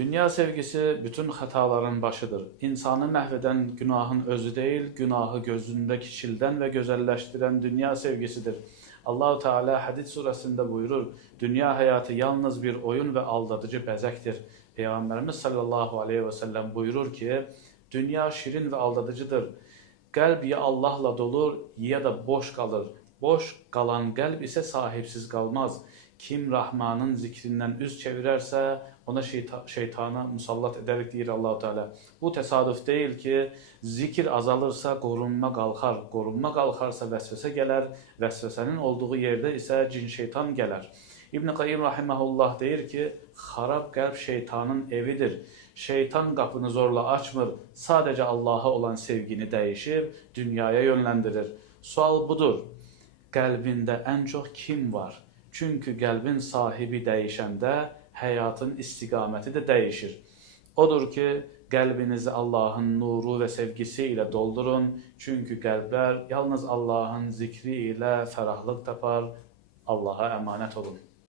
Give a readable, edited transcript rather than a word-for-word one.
Dünya sevgisi bütün hataların başıdır. İnsanı məhveden günahın özü değil, günahı gözünde kişilden ve güzelleştiren dünya sevgisidir. Allah-u Teala Hadid suresinde buyurur, dünya hayatı yalnız bir oyun ve aldatıcı bezektir. Peygamberimiz sallallahu aleyhi ve sellem buyurur ki, dünya şirin ve aldatıcıdır. Kalp ya Allah'la dolur ya da boş kalır. Boş kalan kalp ise sahipsiz kalmaz. Kim Rahman'ın zikrinden yüz çevirerse ona şeytana musallat ederek deyir Allah-u Teala. Bu tesadüf değil ki zikir azalırsa korunma kalkar. Korunma kalkarsa vesvese gelir. Vesvesenin olduğu yerde ise cin şeytan gelir. İbn-i Qayyim Rahimahullah deyir ki, harap kalp şeytanın evidir. Şeytan kapını zorla açmır, sadece Allah'a olan sevgini değişip dünyaya yönlendirir. Sual budur, kalbinde en çok kim var? Çünkü kalbin sahibi değişende hayatın istikameti de değişir. Odur ki kalbinizi Allah'ın nuru ve sevgisiyle doldurun. Çünkü kalpler yalnız Allah'ın zikri ile ferahlık tapar. Allah'a emanet olun.